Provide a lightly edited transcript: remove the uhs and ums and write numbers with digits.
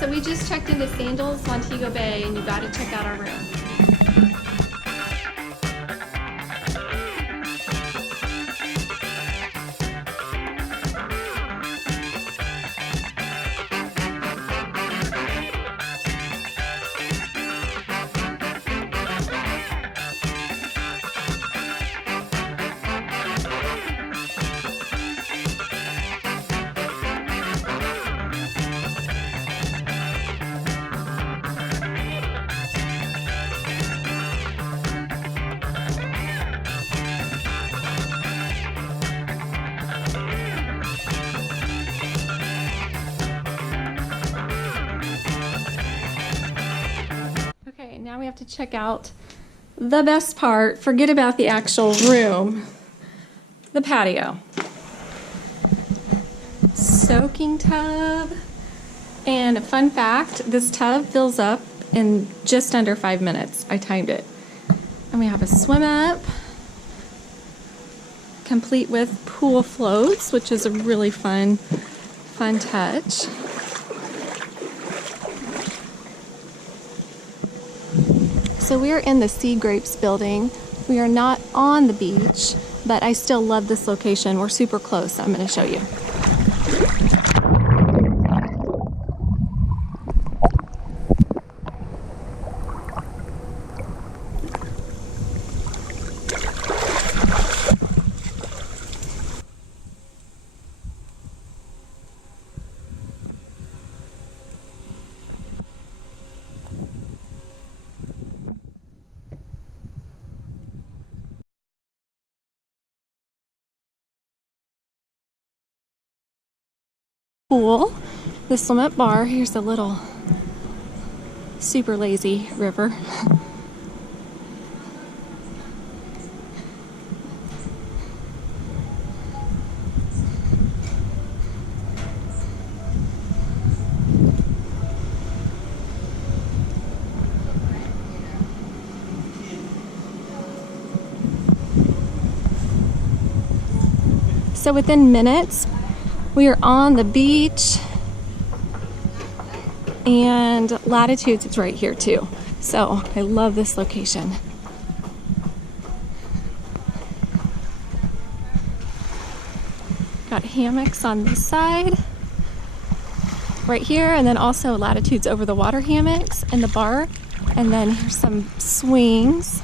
So we just checked into Sandals Montego Bay, and you got to check out our room. Okay, now we have to check out the best part. Forget about the actual room, the patio. Soaking tub. And a fun fact, this tub fills up in just under 5 minutes. I timed it. And we have a swim up, complete with pool floats, which is a really fun touch. So we are in the Sea Grapes building. We are not on the beach, but I still love this location. We're super close, so I'm going to show you. Pool, the swim up bar. Here's a little super lazy river. So within minutes, we are on the beach, and Latitudes is right here too. So I love this location. Got hammocks on this side, right here, and then also Latitudes over the water hammocks and the bar. And then here's some swings.